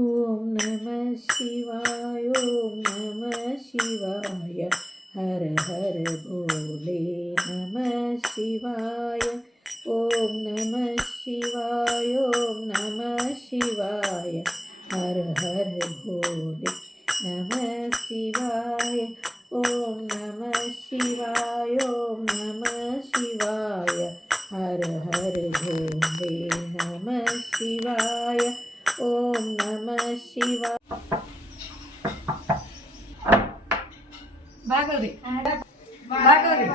ಓಂ ನಮಃ ಶಿವಾಯ ಓಂ ನಮಃ ಶಿವಾಯ ಹರ ಹರ ಭೋಲೆ ನಮಃ ಶಿವಾಯ ಓಂ ನಮಃ ಶಿವಾಯ ಓಂ ನಮಃ ಶಿವಾಯ ಹರ ಹರ ಭೋಲೆ ನಮಃ ಶಿವಾಯ ಓಂ ನಮಃ ಶಿವಾಯ ಓಂ ನಮಃ ಶಿವಾಯ ಹರ ಹರ ಭೋಲೆ ನಮಃ ಶಿವಾಯ ಓಂ ನಮಃ ಶಿವಾಯ. ಬಾಗಲ್ರಿ ಬಾಗಲ್ರಿ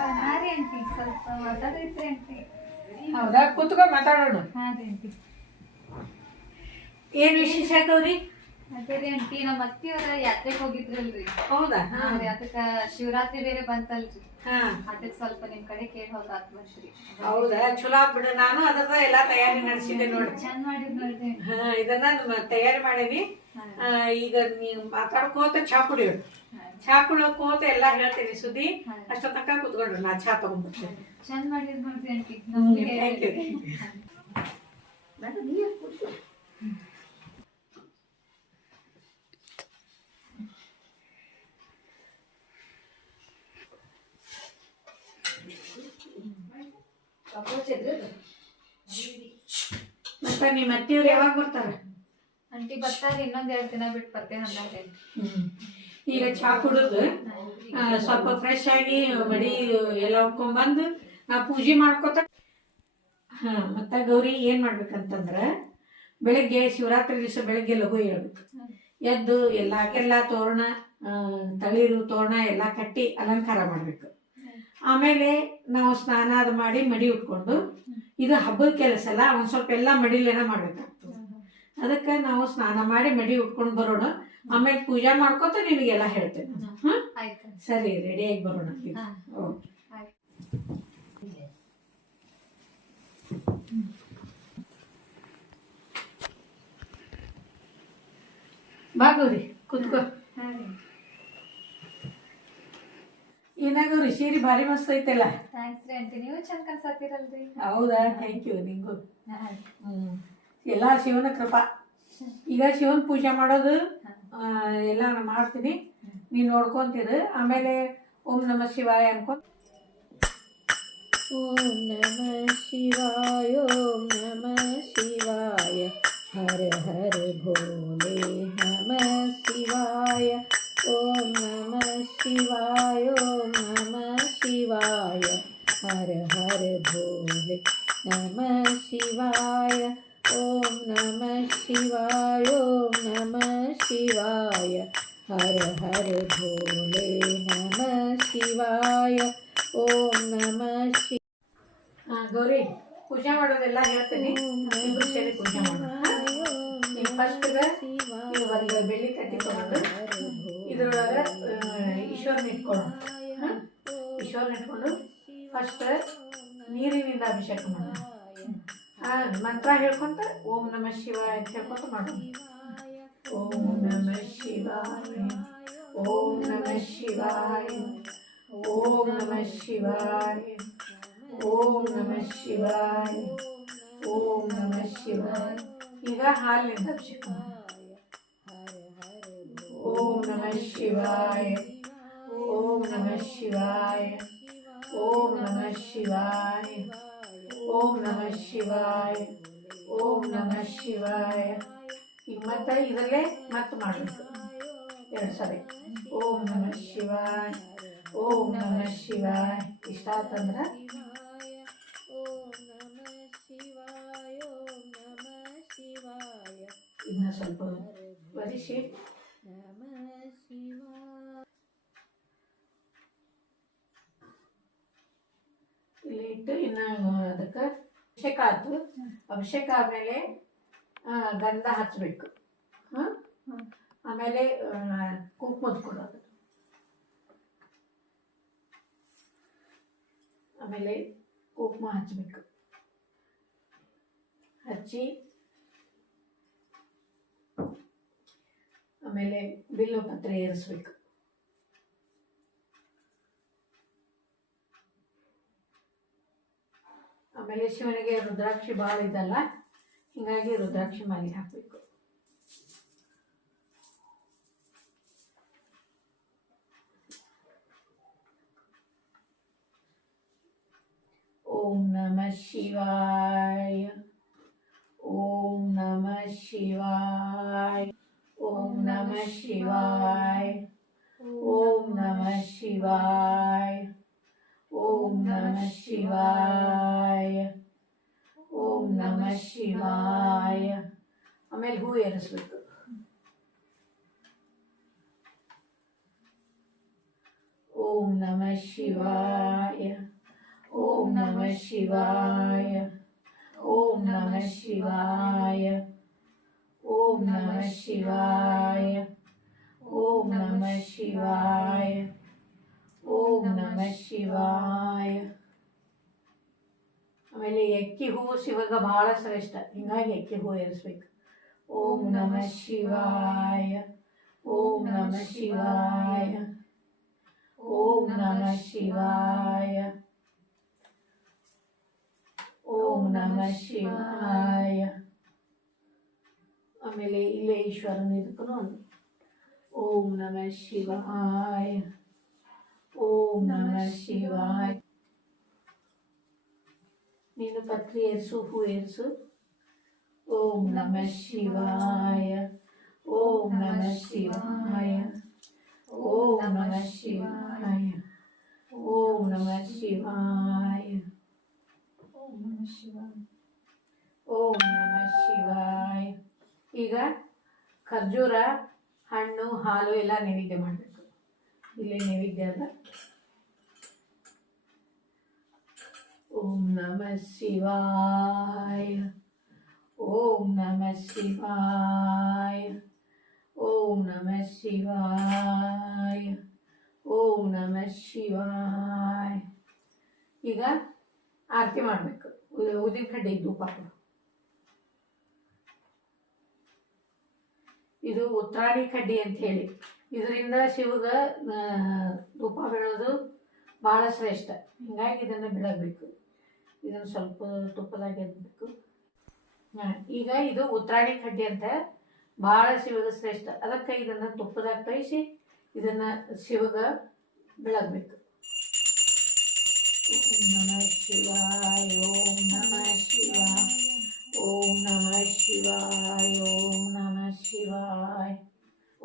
ಸ್ವಲ್ಪ ಮಾತಾಡೈತ್ರಿ ಆಂಟಿ. ಹೌದಾ, ಕೂತ್ಕೊ ಮಾತಾಡೋಣ. ಹಾಂ ರೀ ಆಂಟಿ. ಏನು ವಿಶೇಷ ಆಗವ್ರಿ? ಅದೇ ರೀ ಆಂಟಿ, ನಮ್ಮ ಅತ್ತಿಯವರ ಯಾತ್ರೆಗೆ ಹೋಗಿದ್ರಲ್ರಿ. ಹೌದಾ? ಹಾಂ ರೀ, ಅದಕ್ಕೆ ಶಿವರಾತ್ರಿ ಬೇರೆ ಬಂತಲ್ರಿ. ಹಾಂ, ಅದಕ್ಕೆ ಸ್ವಲ್ಪ ನಿಮ್ಮ ಕಡೆ ಕೇಳಿ ಹೋದಾತ್ ಮನ್ಷ್ರಿ. ಹೌದಾ, ಚಲೋ ಆಗ್ಬಿಡು. ನಾನು ಅದರ ಎಲ್ಲ ತಯಾರಿ ನಡೆಸಿದ್ದೆ ನೋಡಿ. ಚಂದ ಮಾಡಿದ್ ನೋಡ್ರಿ. ಹಾಂ, ಇದನ್ನ ತಯಾರಿ ಮಾಡೀನಿ. ಈಗ ನೀವು ಮಾತಾಡ್ಕೋತ ಚಾ ಕುಡಿಯೋಣ. ಚಾ ಕುಡಿಯೋಕೋತ ಎಲ್ಲ ಹೇಳ್ತೀನಿ ಸುದ್ದಿ. ಅಷ್ಟ ತನಕ ಕುತ್ಕೊಂಡ್ರು, ನಾ ಚಾ ತಗೊಂಡ್ಬಿಡ್ತೇನೆ. ಚಂದ ಮಾಡಿದ್ ನೋಡ್ರಿ ಆಂಟಿ. ಮತ್ತೆ ನಿಮ್ಮ ಅತ್ತಿಯವ್ರು ಯಾವಾಗ ಬರ್ತಾರೆ? ಆಂಟಿ ಬರ್ತಾರೆ, ಇನ್ನೊಂದ್ 2 ದಿನ ಬಿಟ್ಟು ಬರ್ತೇನೆ ಅಂದಾರೆ. ಈಗ ಚಾ ಕುಡಿದು ಸ್ವಲ್ಪ ಫ್ರೆಶ್ ಆಗಿ ಮಡಿ ಎಲ್ಲ ಉಟ್ಕೊಂಡ್ಬಂದು ನಾ ಪೂಜೆ ಮಾಡ್ಕೊತ. ಮತ್ತೆ ಗೌರಿ ಏನ್ ಮಾಡ್ಬೇಕಂತಂದ್ರೆ, ಬೆಳಗ್ಗೆ ಶಿವರಾತ್ರಿ ದಿವಸ ಬೆಳಗ್ಗೆ ಲಘು ಹೇಳ್ಬೇಕು. ಎದ್ದು ಎಲ್ಲ ತೋರಣ, ತಳಿರು ತೋರಣ ಎಲ್ಲ ಕಟ್ಟಿ ಅಲಂಕಾರ ಮಾಡ್ಬೇಕು. ಆಮೇಲೆ ನಾವು ಸ್ನಾನ ಅದು ಮಾಡಿ ಮಡಿ ಉಟ್ಕೊಂಡು, ಇದು ಹಬ್ಬದ ಕೆಲಸ ಅಲ್ಲ, ಒಂದ್ ಸ್ವಲ್ಪ ಎಲ್ಲ ಮಡಿಲೇನ ಮಾಡ್ಬೇಕಾಗ್ತದೆ. ಅದಕ್ಕೆ ನಾವು ಸ್ನಾನ ಮಾಡಿ ಮಡಿ ಉಟ್ಕೊಂಡು ಬರೋಣ. ಆಮೇಲೆ ಪೂಜಾ ಮಾಡ್ಕೊತ ನಿನಗೆಲ್ಲ ಹೇಳ್ತೇನೆ. ಸರಿ, ರೆಡಿಯಾಗಿ ಬರೋಣ. ಬಾಗೌರಿ ಕುತ್ಕೋ. ಏನಾಗವ್ರಿ, ಸೀರೆ ಭಾರಿ ಮಸ್ತ್ ಐತಲ್ಲ. ಥ್ಯಾಂಕ್ಸ್ ರೀ ಆಂಟಿ, ನೀವು ಚಂದ ಕನ್ಸತ್ತೀರಲ್ರಿ. ಹೌದಾ, ಥ್ಯಾಂಕ್ ಯು. ನಿಂಗು ಎಲ್ಲ ಶಿವನ ಕೃಪಾ. ಈಗ ಶಿವನ್ ಪೂಜೆ ಮಾಡೋದು ಎಲ್ಲ ನಾನು ಮಾಡ್ತೀನಿ, ನೀನು ನೋಡ್ಕೊಂತೀರ. ಆಮೇಲೆ ಓಂ ನಮಃ ಶಿವಾಯ ಅನ್ಕೊಂತ. ಓಂ ನಮಃ ಶಿವಾಯ ಓಂ ನಮಃ ಶಿವಾಯ ಹರ ಹರ ಭೋಲೆ ನಮಃ ಶಿವಾಯ ಓಂ ನಮಃ ಶಿವಾಯ ಓಂ ನಮಃ ಶಿವಾಯ ಹರ ಹರ ಭೋಲೆ ನಮಃ ಶಿವಾಯ ಓಂ ನಮಃ ಶಿವಾಯ ಓಂ ನಮಃ ಶಿವಾಯ ಹರ ಹರ ಭೋಲೆ ನಮಃ ಶಿವಾಯ ಓಂ ನಮಃ ಶಿವ. ಗೌರಿ, ಪೂಜೆ ಮಾಡೋದೆಲ್ಲ ಹೇಳ್ತೀನಿ. ಇಬ್ರು ಸೇರಿ ಪೂಜೆ ಮಾಡೋಣ. ಫಸ್ಟ್ ಬೆಳ್ಳಿ ಕಟ್ಟಿ ತಗೊಂಡು ಇದ್ರೊಳಗೆ ಈಶ್ವರನ ಇಟ್ಕೊಳ್ಳೋಣ. ಈಶ್ವರನ ಇಟ್ಕೊಂಡು ಫಸ್ಟ್ ನೀರಿನಿಂದ ಅಭಿಷೇಕ ಮಾಡೋಣ. ಮಂತ್ರ ಹೇಳ್ಕೊಂತ ಓಂ ನಮಃ ಶಿವಾಯ ಅಂತ ಹೇಳ್ಕೊಂತ ಮಾಡೋಣ. ಓಂ ನಮಃ ಶಿವಾಯ ಓಂ ನಮಃ ಶಿವಾಯ ಓಂ ನಮಃ ಶಿವಾಯ ಓಂ ನಮಃ ಶಿವಾಯ ಓಂ ನಮಃ ಶಿವಾಯ. ಈಗ ಹಾಲಿನಿಂದ ಅಭಿಷೇಕ ಮಾಡೋಣ. ಓಂ ನಮಃ ಶಿವಾಯ ಓಂ ನಮಃ ಶಿವಾಯ ಓಂ ನಮಃ ಶಿವಾಯ ಓಂ ನಮಃ ಶಿವಾಯ ಓಂ ನಮಃ ಶಿವಾಯ. ಈಗ ಮತ್ತೆ ಇದರಲ್ಲೇ ಮತ್ತೆ ಮಾಡಬೇಕು 2 ಸರಿ. ಓಂ ನಮಃ ಶಿವಾಯ ಓಂ ನಮಃ ಶಿವಾಯ. ಇಷ್ಟ ಆತಂದ್ರೆ ಇದನ್ನ ಸ್ವಲ್ಪ ಬರಿಸಿ ಇಲ್ಲಿ ಇಟ್ಟು ಇನ್ನು ಅದಕ್ಕೆ ಅಭಿಷೇಕ ಆಯ್ತು. ಅಭಿಷೇಕ ಆದಮೇಲೆ ಗಂಧ ಹಚ್ಚಬೇಕು. ಆಮೇಲೆ ಕುಂಕುಮದ ಕೊಡೋದು. ಆಮೇಲೆ ಕುಂಕುಮ ಹಚ್ಚಬೇಕು. ಹಚ್ಚಿ ಆಮೇಲೆ ಬಿಲ್ವ ಪತ್ರೆ ಏರಿಸ್ಬೇಕು. ಆಮೇಲೆ ಶಿವನಿಗೆ ರುದ್ರಾಕ್ಷಿ ಭಾಳ ಇದಲ್ಲ, ಹೀಗಾಗಿ ರುದ್ರಾಕ್ಷಿ ಮಾಲೆ ಹಾಕಬೇಕು. ಓಂ ನಮಃ ಶಿವಾಯ. ಓಂ ನಮಃ ಶಿವಾಯ. ಓಂ ನಮಃ ಶಿವಾಯ. ಓಂ ನಮಃ ಶಿವಾಯ. ಓಂ ನಮಃ ಶಿವಾಯ. ಓಂ ನಮಃ ಶಿವಾಯ. ಆಮೇಲೆ ಹೂ ಏರಿಸ್ಬೇಕು. ಓಂ ನಮಃ ಶಿವಾಯ. ಓಂ ನಮಃ ಶಿವಾಯ. ಓಂ ನಮಃ ಶಿವಾಯ. ಓಂ ನಮಃ ಶಿವಾಯ. ಓಂ ನಮಃ ಶಿವಾಯ. ಓಂ ನಮಃ ಶಿವಾಯ. ಆಮೇಲೆ ಎಕ್ಕಿ ಹೂವು ಶಿವಗ ಬಹಳ ಶ್ರೇಷ್ಠ, ಹಿಂಗಾಗಿ ಎಕ್ಕಿ ಹೂವು ಏರಿಸ್ಬೇಕು. ಓಂ ನಮಃ ಶಿವಾಯ. ಓಂ ನಮಃ ಶಿವಾಯ. ಓಂ ನಮಃ ಶಿವಾಯ. ಓಂ ನಮಃ ಶಿವಾಯ. ಆಮೇಲೆ ಇಲ್ಲೇ ಈಶ್ವರನ ಇದಕ್ಕೂ ಒಂದು ಓಂ ನಮಃ ಶಿವಾಯ. ಓಂ ನಮಃ ಶಿವಾಯ. ನೀನು ಪತ್ರಿ ಏರಿಸು, ಹೂ ಏರಿಸು. ಓಂ ನಮಃ ಶಿವಾಯ. ಓಂ ನಮಃ ಶಿವಾಯ. ಓಂ ನಮಃ ಶಿವಾಯ. ಓಂ ನಮಃ ಶಿವಾಯ. ಓಂ ನಮಃ ಶಿವಾಯ. ಓಂ ನಮಃ ಶಿವಾಯ. ಈಗ ಖರ್ಜೂರ, ಹಣ್ಣು, ಹಾಲು ಎಲ್ಲ ನೈವೇದ್ಯ ಮಾಡಬೇಕು. ಇಲ್ಲಿ ನೈವೇದ್ಯ ಅದ. ಓಂ ನಮಃ ಶಿವಾಯ. ಓಂ ನಮಃ ಶಿವಾಯ. ಓಂ ನಮಃ ಶಿವಾಯ. ಓಂ ನಮಃ ಶಿವಾಯ. ಈಗ ಆರತಿ ಮಾಡಬೇಕು. ಉದಿನ ಕಡ್ಡಿ ಧೂಪ ಕೊಡು. ಇದು ಉತ್ತರಾಣಿ ಕಡ್ಡಿ ಅಂತ ಹೇಳಿ, ಇದರಿಂದ ಶಿವಗ ಧೂಪ ಬೀಳೋದು ಭಾಳ ಶ್ರೇಷ್ಠ. ಹಿಂಗಾಗಿ ಇದನ್ನು ಬೆಳಗಬೇಕು. ಇದನ್ನು ಸ್ವಲ್ಪ ತುಪ್ಪದಾಗ ಎದ್ಬೇಕು. ಈಗ ಇದು ಉತ್ತರಾಣಿ ಕಡ್ಡಿ ಅಂತ ಭಾಳ ಶಿವಗ ಶ್ರೇಷ್ಠ. ಅದಕ್ಕೆ ಇದನ್ನು ತುಪ್ಪದಾಗ ಕೈಸಿ ಇದನ್ನು ಶಿವಗ ಬೆಳಗಬೇಕು. ಓಂ ನಮಃ ಶಿವಾಯ. ಓಂ ನಮಃ ಶಿವಾಯ. ಓಂ ನಮಃ ಶಿವಾಯ. ಓಂ ನಮಃ ಶಿವಾಯ.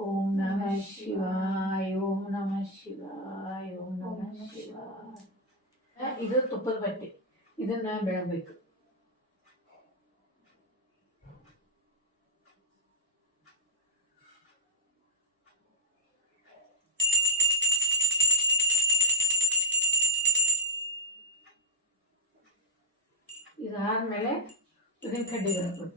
ಓಂ ನಮಃ ಶಿವಾಯ. ಓಂ ನಮಃ ಶಿವಾಯ. ಓಂ ನಮಃ ಶಿವಾಯ. ಇದು ತುಪ್ಪದ ಬಟ್ಟೆ, ಇದನ್ನ ಬೆಳಗಬೇಕು. ಇದಾದ್ಮೇಲೆ ಉದಿನ ಕಡ್ಡಿ ಬೆಳಗಬೇಕು.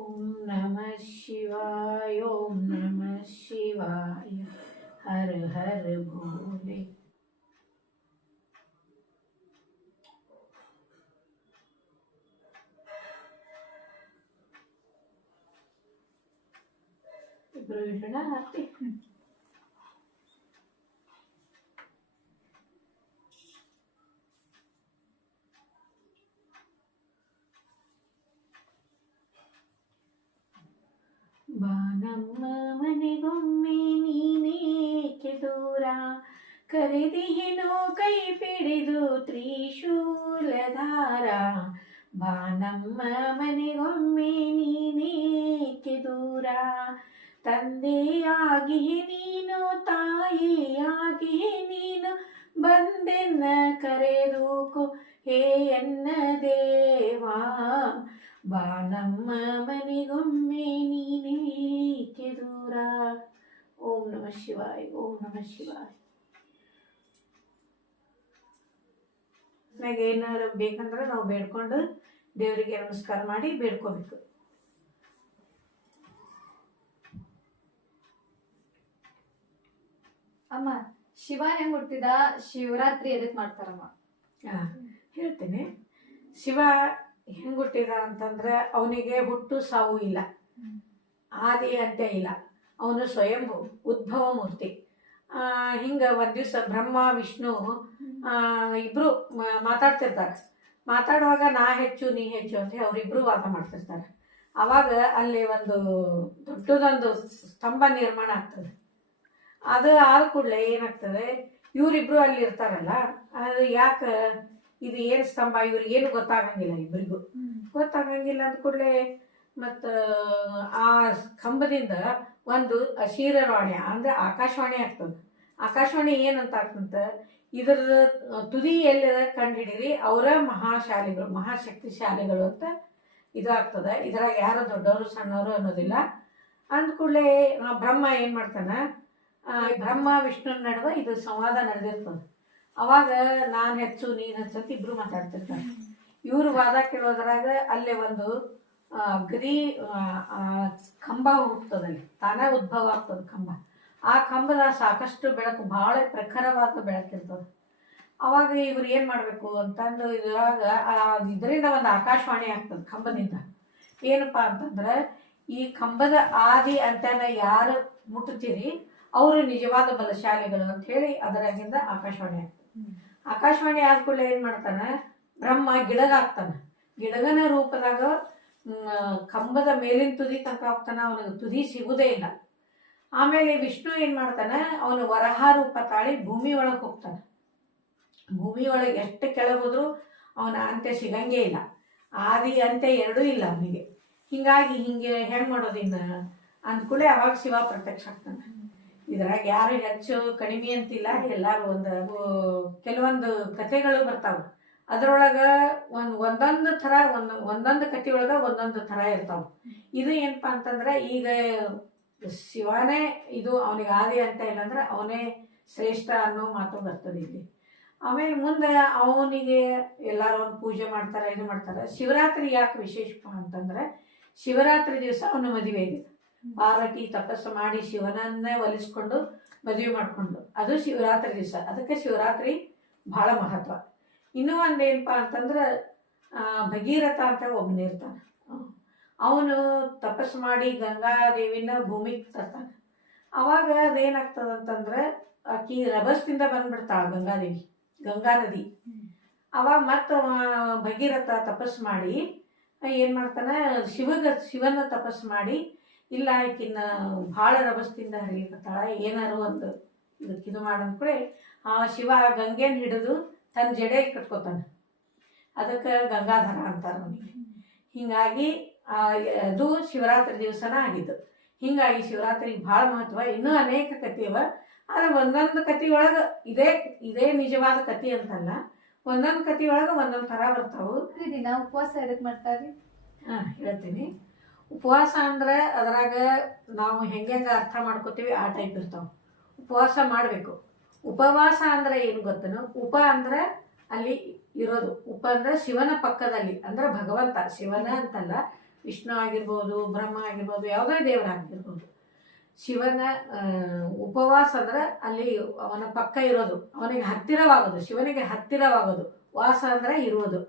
ಓಂ ನಮಃ ಶಿವಾಯ. ಓಂ ನಮಃ ಶಿವಾಯ. ಹರ ಹರ ಭೋಲೆ. ಇಬ್ರು ಇಡೋಣ ಆರತಿ. ಬಾನಮ್ಮ ಮನೆಗೊಮ್ಮೆ ನೀನೇಕೆ ದೂರ, ಕರೆದಿಯೇನೋ ಕೈ ಪಿಡಿದು ತ್ರಿಶೂಲಧಾರ. ಬಾನಮ್ಮ ಮನೆಗೊಮ್ಮೆ ನೀನೇಕೆ ದೂರ, ತಂದೆಯಾಗಿಯೇ ನೀನು ತಾಯಿಯಾಗಿಯೇ ನೀನು, ಬಂದೆನ್ನ ಕರೆದುಕೋ ಹೇ ಎನ್ನ ದೇವಾ. ಬಾನಮ್ಮ ಮನೆಗೊಮ್ಮೆ ನೀನೇಕೆ ದೂರ. ಓಂ ನಮಃ ಶಿವಾಯ. ಓಂ ನಮಃ ಶಿವಾಯ. ನನಗೆ ಏನಾರು ಬೇಕಂದ್ರೆ ನಾವು ಬೇಡ್ಕೊಂಡು ದೇವರಿಗೆ ನಮಸ್ಕಾರ ಮಾಡಿ ಬೇಡ್ಕೋಬೇಕು. ಅಮ್ಮ, ಶಿವ ಹೆಂಗ್ ಹುಟ್ಟಿದ? ಶಿವರಾತ್ರಿ ಎದಕ್ ಮಾಡ್ತಾರಮ್ಮ? ಹೇಳ್ತೇನೆ. ಶಿವ ಹೆಂಗ್ ಹುಟ್ಟಿದ ಅಂತಂದ್ರೆ ಅವನಿಗೆ ಹುಟ್ಟು ಸಾವು ಇಲ್ಲ. ಆದಿ ಅಂತ್ಯ ಇಲ್ಲ, ಅವನು ಸ್ವಯಂಭೂ ಉದ್ಭವ ಮೂರ್ತಿ. ಹಿಂಗೆ ಒಂದು ದಿವಸ ಬ್ರಹ್ಮ ವಿಷ್ಣು ಇಬ್ಬರು ಮಾತಾಡ್ತಿರ್ತಾರೆ. ಮಾತಾಡುವಾಗ ನಾ ಹೆಚ್ಚು ನೀ ಹೆಚ್ಚು ಅಂತ ಅವರಿಬ್ಬರು ವಾದ ಮಾಡ್ತಿರ್ತಾರೆ. ಆವಾಗ ಅಲ್ಲಿ ಒಂದು ದೊಡ್ಡದೊಂದು ಸ್ತಂಭ ನಿರ್ಮಾಣ ಆಗ್ತದೆ. ಅದು ಆದ ಕೂಡಲೇ ಏನಾಗ್ತದೆ, ಇವರಿಬ್ರು ಅಲ್ಲಿ ಇರ್ತಾರಲ್ಲ, ಅದು ಯಾಕೆ ಇದು ಏನು ಸ್ತಂಭ ಇವ್ರಿಗೇನು ಗೊತ್ತಾಗಂಗಿಲ್ಲ, ಇಬ್ಬರಿಗೂ ಗೊತ್ತಾಗಂಗಿಲ್ಲ ಅಂದ ಕೂಡಲೇ ಮತ್ತು ಆ ಕಂಬದಿಂದ ಒಂದು ಅಶೀರವಾಣಿ ಅಂದರೆ ಆಕಾಶವಾಣಿ ಆಗ್ತದೆ. ಆಕಾಶವಾಣಿ ಏನಂತ ಆಗ್ತಂತ, ಇದರ ತುದಿ ಎಲ್ಲದ ಕಂಡುಹಿಡೀರಿ, ಅವರ ಮಹಾಶಾಲಿಗಳು ಮಹಾಶಕ್ತಿಶಾಲಿಗಳು ಅಂತ ಇದಾಗ್ತದೆ. ಇದ್ರಾಗ ಯಾರು ದೊಡ್ಡವರು ಸಣ್ಣವರು ಅನ್ನೋದಿಲ್ಲ. ಅಂದ ಕೂಡಲೇ ಬ್ರಹ್ಮ ಏನು ಮಾಡ್ತಾನೆ, ಬ್ರಹ್ಮ ವಿಷ್ಣು ನಡುವೆ ಇದು ಸಂವಾದ ನಡೆದಿರ್ತದೆ. ಅವಾಗ ನಾನು ಹೆಚ್ಚು ನೀನು ಹೆಚ್ಚು ಅಂತ ಇಬ್ರು ಮಾತಾಡ್ತಿರ್ತಾರೆ. ಇವರು ವಾದ ಕೇಳೋದ್ರಾಗ ಅಲ್ಲೇ ಒಂದು ಅಗದಿ ಕಂಬ ಹುಟ್ಟುತ್ತದಲ್ಲಿ, ತಾನೇ ಉದ್ಭವ ಆಗ್ತದೆ ಕಂಬ. ಆ ಕಂಬದ ಸಾಕಷ್ಟು ಬೆಳಕು, ಭಾಳ ಪ್ರಖರವಾದ ಬೆಳಕಿರ್ತದೆ. ಅವಾಗ ಇವ್ರು ಏನು ಮಾಡಬೇಕು ಅಂತಂದು ಇದ್ರಾಗ ಇದರಿಂದ ಒಂದು ಆಕಾಶವಾಣಿ ಆಗ್ತದೆ ಕಂಬದಿಂದ. ಏನಪ್ಪ ಅಂತಂದ್ರೆ, ಈ ಕಂಬದ ಆದಿ ಅಂತ್ಯನ ಯಾರು ಮುಟ್ಟುತ್ತೀರಿ ಅವರು ನಿಜವಾದ ಬಲಶಾಲಿಗಳು ಅಂತ ಹೇಳಿ ಅದರಾಗಿಂದ ಆಕಾಶವಾಣಿ ಆಗ್ತದೆ. ಆಕಾಶವಾಣಿ ಆದ ಕೂಡಲೇ ಏನು ಮಾಡ್ತಾನೆ, ಬ್ರಹ್ಮ ಗಿಡಗಾಗ್ತಾನೆ. ಗಿಡಗನ ರೂಪದಾಗ ಕಂಬದ ಮೇಲಿನ ತುದಿ ತನಕ ಹೋಗ್ತಾನೆ, ಅವನಿಗೆ ತುದಿ ಸಿಗುವುದೇ ಇಲ್ಲ. ಆಮೇಲೆ ವಿಷ್ಣು ಏನು ಮಾಡ್ತಾನೆ, ಅವನು ವರಹ ರೂಪ ತಾಳಿ ಭೂಮಿ ಒಳಗೆ ಹೋಗ್ತಾನೆ. ಭೂಮಿ ಒಳಗೆ ಎಷ್ಟು ಕೆಳಗೋದ್ರೂ ಅವನ ಅಂತ್ಯ ಸಿಗಂಗೇ ಇಲ್ಲ, ಆದಿ ಅಂತ್ಯ ಎರಡೂ ಇಲ್ಲ ಅವನಿಗೆ. ಹಿಂಗಾಗಿ ಹಿಂಗೆ ಹೆಂಗೆ ಮಾಡೋದಿನ್ನ ಅಂದ್ಕೂಡಲೇ ಅವಾಗ ಶಿವ ಪ್ರತ್ಯಕ್ಷ ಆಗ್ತಾನೆ. ಇದ್ರಾಗ ಯಾರು ಹೆಚ್ಚು ಕಡಿಮೆ ಅಂತಿಲ್ಲ, ಎಲ್ಲರೂ ಕೆಲವೊಂದು ಕಥೆಗಳು ಬರ್ತಾವೆ. ಅದ್ರೊಳಗೆ ಒಂದೊಂದು ಥರ ಒಂದೊಂದು ಕಥೆ ಒಳಗೆ ಒಂದೊಂದು ಥರ ಇರ್ತಾವೆ. ಇದು ಏನಪ್ಪ ಅಂತಂದ್ರೆ, ಈಗ ಶಿವನೇ ಇದು ಅವನಿಗೆ ಆದಿ ಅಂತ ಇಲ್ಲಂದ್ರೆ ಅವನೇ ಶ್ರೇಷ್ಠ ಅನ್ನೋ ಮಾತು ಬರ್ತದೆ ಇಲ್ಲಿ. ಆಮೇಲೆ ಮುಂದೆ ಅವನಿಗೆ ಎಲ್ಲರೂ ಒಂದು ಪೂಜೆ ಮಾಡ್ತಾರೆ, ಇದು ಮಾಡ್ತಾರೆ. ಶಿವರಾತ್ರಿ ಯಾಕೆ ವಿಶೇಷಪ್ಪ ಅಂತಂದ್ರೆ, ಶಿವರಾತ್ರಿ ದಿವಸ ಅವನು ಮದುವೆ ಆಗಿದೆ. ಪಾರ್ವತಿ ತಪಸ್ಸು ಮಾಡಿ ಶಿವನನ್ನೇ ಒಲಿಸ್ಕೊಂಡು ಮದುವೆ ಮಾಡಿಕೊಂಡು, ಅದು ಶಿವರಾತ್ರಿ ದಿವಸ. ಅದಕ್ಕೆ ಶಿವರಾತ್ರಿ ಭಾಳ ಮಹತ್ವ. ಇನ್ನೂ ಒಂದೇನಪ್ಪ ಅಂತಂದ್ರೆ, ಭಗೀರಥ ಅಂತ ಒಬ್ಬನಿರ್ತಾನೆ. ಅವನು ತಪಸ್ಸು ಮಾಡಿ ಗಂಗಾದೇವಿನ ಭೂಮಿಗೆ ತರ್ತಾನೆ. ಅವಾಗ ಅದೇನಾಗ್ತದಂತಂದ್ರೆ, ಆಕಿ ರಭಸದಿಂದ ಬಂದ್ಬಿಡ್ತಾಳೆ ಗಂಗಾದೇವಿ, ಗಂಗಾ ನದಿ. ಅವಾಗ ಮತ್ತು ಭಗೀರಥ ತಪಸ್ಸು ಮಾಡಿ ಏನು ಮಾಡ್ತಾನೆ, ಶಿವನ ತಪಸ್ಸು ಮಾಡಿ, ಇಲ್ಲ ಆಕಿನ್ನ ಭಾಳ ರಭಸದಿಂದ ಹರಿಲಿಕತ್ತಾಳ, ಏನಾರು ಒಂದು ಇದಕ್ಕಿದು ಮಾಡಂದ್ಕೂಡೆ ಆ ಶಿವ ಗಂಗೆನ ಹಿಡಿದು ತನ್ನ ಜಡೆಗೆ ಕಟ್ಕೋತಾನೆ. ಅದಕ್ಕೆ ಗಂಗಾಧರ ಅಂತಾರೆ ಅವನಿಗೆ. ಹೀಗಾಗಿ ಅದು ಶಿವರಾತ್ರಿ ದಿವಸನ ಆಗಿದ್ದು. ಹೀಗಾಗಿ ಶಿವರಾತ್ರಿಗೆ ಭಾಳ ಮಹತ್ವ. ಇನ್ನೂ ಅನೇಕ ಕಥೆ ಅವ. ಆದರೆ ಒಂದೊಂದು ಕಥೆ ಒಳಗೆ ಇದೇ ನಿಜವಾದ ಕಥೆ ಅಂತಲ್ಲ, ಒಂದೊಂದು ಕಥೆ ಒಳಗೆ ಒಂದೊಂದು ಥರ ಬರ್ತಾವೆ. ದಿನ ಉಪವಾಸ ಎದಕ್ಕೆ ಮಾಡ್ತಾರೆ? ಹೇಳ್ತೀನಿ. ಉಪವಾಸ ಅಂದ್ರೆ ಅದ್ರಾಗ ನಾವು ಹೆಂಗೆ ಅರ್ಥ ಮಾಡ್ಕೋತೀವಿ ಆ ಟೈಪ್ ಇರ್ತಾವೆ. ಉಪವಾಸ ಮಾಡಬೇಕು. ಉಪವಾಸ ಅಂದ್ರೆ ಏನು ಗೊತ್ತೇನು? ಉಪ ಅಂದ್ರೆ ಅಲ್ಲಿ ಇರೋದು. ಉಪ ಅಂದ್ರೆ ಶಿವನ ಪಕ್ಕದಲ್ಲಿ, ಅಂದ್ರೆ ಭಗವಂತ, ಶಿವನ ಅಂತಲ್ಲ, ವಿಷ್ಣು ಆಗಿರ್ಬೋದು, ಬ್ರಹ್ಮ ಆಗಿರ್ಬೋದು, ಯಾವುದೇ ದೇವರಾಗಿರ್ಬೋದು. ಶಿವನ ಉಪವಾಸ ಅಂದ್ರೆ ಅಲ್ಲಿ ಅವನ ಪಕ್ಕ ಇರೋದು, ಅವನಿಗೆ ಹತ್ತಿರವಾಗೋದು, ಶಿವನಿಗೆ ಹತ್ತಿರವಾಗೋದು. ವಾಸ ಅಂದ್ರೆ ಇರುವುದು.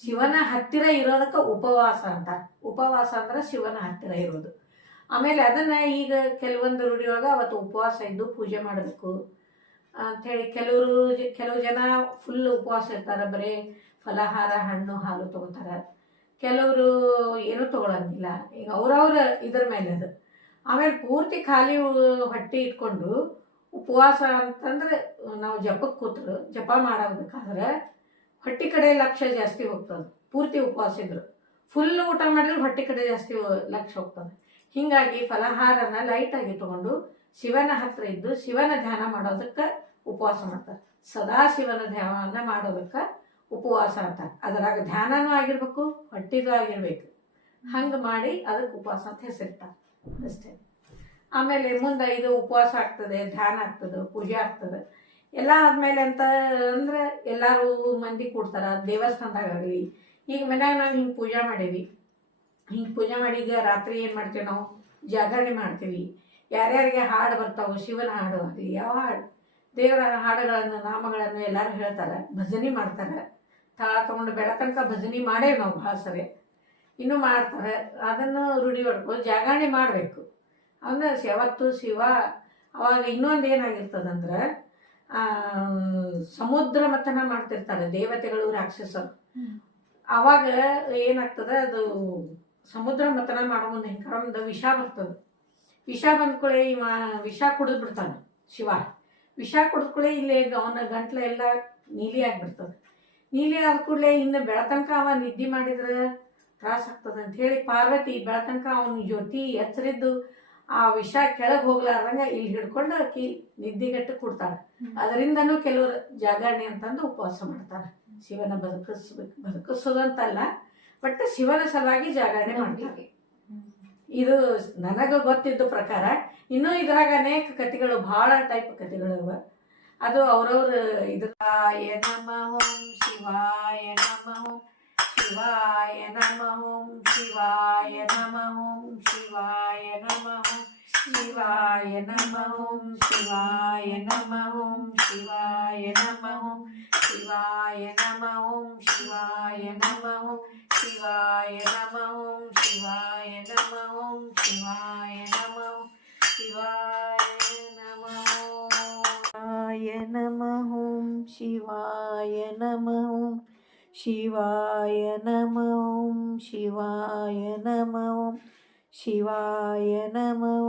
ಶಿವನ ಹತ್ತಿರ ಇರೋದಕ್ಕೆ ಉಪವಾಸ ಅಂತ. ಉಪವಾಸ ಅಂದ್ರೆ ಶಿವನ ಹತ್ತಿರ ಇರೋದು. ಆಮೇಲೆ ಅದನ್ನ ಈಗ ಕೆಲವೊಂದು ರೂಢಿಯೊಳಗೆ ಅವತ್ತು ಉಪವಾಸ ಇದ್ದು ಪೂಜೆ ಮಾಡಬೇಕು ಅಂಥೇಳಿ ಕೆಲವು ಜನ ಫುಲ್ ಉಪವಾಸ ಇರ್ತಾರೆ, ಬರೀ ಫಲಹಾರ ಹಣ್ಣು ಹಾಲು ತಗೋತಾರೆ. ಕೆಲವರು ಏನೂ ತಗೊಳಂಗಿಲ್ಲ. ಈಗ ಅವ್ರವ್ರ ಇದ್ರ ಮೇಲೆ ಅದು. ಆಮೇಲೆ ಪೂರ್ತಿ ಖಾಲಿ ಹೊಟ್ಟೆ ಇಟ್ಕೊಂಡು ಉಪವಾಸ ಅಂತಂದ್ರೆ, ನಾವು ಜಪಕ್ಕೆ ಕೂತ್ರು ಜಪ ಮಾಡಬೇಕಾದ್ರೆ ಹೊಟ್ಟೆ ಕಡೆ ಲಕ್ಷ್ಯ ಜಾಸ್ತಿ ಹೋಗ್ತದೆ. ಪೂರ್ತಿ ಉಪವಾಸ ಇದ್ರು ಫುಲ್ ಊಟ ಮಾಡಿದ್ರೆ ಹೊಟ್ಟೆ ಕಡೆ ಜಾಸ್ತಿ ಲಕ್ಷ್ಯ ಹೋಗ್ತದೆ. ಹೀಗಾಗಿ ಫಲಹಾರನ ಲೈಟಾಗಿ ತಗೊಂಡು ಶಿವನ ಹತ್ರ ಇದ್ದು ಶಿವನ ಧ್ಯಾನ ಮಾಡೋದಕ್ಕೆ ಉಪವಾಸ ಮಾಡ್ತಾರೆ. ಸದಾ ಶಿವನ ಧ್ಯಾನ ಮಾಡೋದಕ್ಕೆ ಉಪವಾಸ ಅಂತಾರೆ. ಅದರಾಗ ಧ್ಯಾನನೂ ಆಗಿರ್ಬೇಕು, ಹೊಟ್ಟಿದು ಆಗಿರ್ಬೇಕು. ಹಂಗೆ ಮಾಡಿ ಅದಕ್ಕೆ ಉಪವಾಸ ಅಂತ ಹೆಸರಿರ್ತಾರೆ ಅಷ್ಟೇ. ಆಮೇಲೆ ಮುಂದೆ ಇದು ಉಪವಾಸ ಆಗ್ತದೆ, ಧ್ಯಾನ ಆಗ್ತದೆ, ಪೂಜೆ ಆಗ್ತದೆ. ಎಲ್ಲ ಆದಮೇಲೆ ಅಂತ ಅಂದ್ರೆ ಎಲ್ಲರೂ ಮಂದಿ ಕೂಡ್ತಾರೆ ದೇವಸ್ಥಾನದಾಗಲಿ. ಈಗ ಮನ್ಯಾಗ ನಾವು ಹಿಂಗೆ ಪೂಜೆ ಮಾಡೀವಿ. ಹಿಂಗೆ ಪೂಜೆ ಮಾಡಿ ಈಗ ರಾತ್ರಿ ಏನು ಮಾಡ್ತೀವಿ, ನಾವು ಜಾಗರಣೆ ಮಾಡ್ತೀವಿ. ಯಾರ್ಯಾರಿಗೆ ಹಾಡು ಬರ್ತಾವೆ, ಶಿವನ ಹಾಡು ಆಗಲಿ ಯಾವ ಹಾಡು, ದೇವರ ಹಾಡುಗಳನ್ನು ನಾಮಗಳನ್ನು ಎಲ್ಲರೂ ಹೇಳ್ತಾರೆ, ಭಜನೆ ಮಾಡ್ತಾರೆ. ತಾಳ ತೊಗೊಂಡು ಬೆಳತನಕ ಭಜನೆ ಮಾಡೇವಿ ನಾವು ಭಾಳ ಸರಿ. ಇನ್ನೂ ಮಾಡ್ತಾರೆ. ಅದನ್ನು ರೂಢಿ ಹೊಡ್ಕೊಂಡು ಜಾಗರಣೆ ಮಾಡಬೇಕು. ಅವನ್ನ ಯಾವತ್ತು ಶಿವ ಅವಾಗ ಇನ್ನೊಂದು ಏನಾಗಿರ್ತದಂದ್ರೆ ಸಮುದ್ರ ಮಥನ ಮಾಡ್ತಿರ್ತಾರೆ ದೇವತೆಗಳು ರಾಕ್ಷಸರು. ಅವಾಗ ಏನಾಗ್ತದೆ, ಅದು ಸಮುದ್ರ ಮಥನ ಮಾಡೋ ಮುಂದೆ ಹಿಂಗೆ ವಿಷ ಬರ್ತದೆ. ವಿಷ ಬಂದ್ಕೊಳ್ಳೆ ಇವ ವಿಷ ಕುಡಿದು ಬಿಡ್ತಾನೆ ಶಿವ. ವಿಷ ಕುಡಿದ್ಕೊಳ್ಳೆ ಇಲ್ಲಿ ಅವನ ಗಂಟ್ಲ ಎಲ್ಲ ನೀಲಿ ಆಗಿಬಿಡ್ತದೆ. ನೀಲಿ ಆದ ಕೂಡಲೇ ಇನ್ನು ಬೆಳತನಕ ಅವ ನಿದ್ದೆ ಮಾಡಿದ್ರೆ ತ್ರಾಸ ಆಗ್ತದೆ ಅಂತ ಹೇಳಿ ಪಾರ್ವತಿ ಬೆಳತನಕ ಅವನ ಜೊತೆ ಎಚ್ಚರಿದ್ದು ಆ ವಿಷ ಕೆಳಗೆ ಹೋಗ್ಲಾರ್ದಂಗ ಇಲ್ಲಿ ಹಿಡ್ಕೊಂಡು ಆಕಿ ನಿದ್ದೆಗೆಟ್ಟು ಕೊಡ್ತಾಳೆ. ಅದರಿಂದನೂ ಕೆಲವರು ಜಾಗರಣೆ ಅಂತಂದು ಉಪವಾಸ ಮಾಡ್ತಾರೆ. ಶಿವನ ಬದುಕಿಸೋದಂತಲ್ಲ, ಬಟ್ ಶಿವನ ಸಲುವಾಗಿ ಜಾಗರಣೆ ಮಾಡ್ತಾರೆ. ಇದು ನನಗೆ ಗೊತ್ತಿದ್ದ ಪ್ರಕಾರ. ಇನ್ನೂ ಇದ್ರಾಗ ಅನೇಕ ಕಥೆಗಳು, ಭಾಳ ಟೈಪ್ ಕಥೆಗಳು ಅದು ಅವ್ರವ್ರ ಶಿವಾಯ ನಮಃ ಓಂ ಶಿವಾಯ ನಮಃ ಓಂ ಶಿವಾಯ ನಮಃ ಓಂ ಶಿವಾಯ ನಮಃ ಓಂ ಶಿವಾಯ ನಮಃ ಓಂ ಶಿವಾಯ ನಮಃ ಓಂ ಶಿವಾಯ ನಮಃ ಓಂ ಶಿವಾಯ ನಮಃ ಓಂ ಶಿವಾಯ ನಮಃ ಓಂ ಶಿವಾಯ ನಮಃ ಓಂ ಶಿವಾಯ ನಮಃ ಓಂ ಶಿವಾಯ ನಮಃ ಓಂ ಶಿವಾಯ ನಮಃ ಶಿವಾಯ ನಮಃ ಓಂ ಶಿವಾಯ ನಮಃ ಓಂ ಶಿವಾಯ ನಮಃ ಓಂ ಶಿವಾಯ ನಮಃ ಓಂ ಶಿವಾಯ ನಮಃ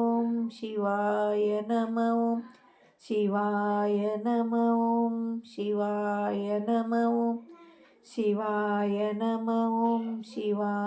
ಓಂ ಶಿವಾಯ ನಮಃ ಓಂ ಶಿವಾಯ ನಮಃ ಓಂ ಶಿವಾಯ ನಮಃ ಓಂ ಶಿವಾಯ ನಮಃ ಓಂ ಶಿವಾಯ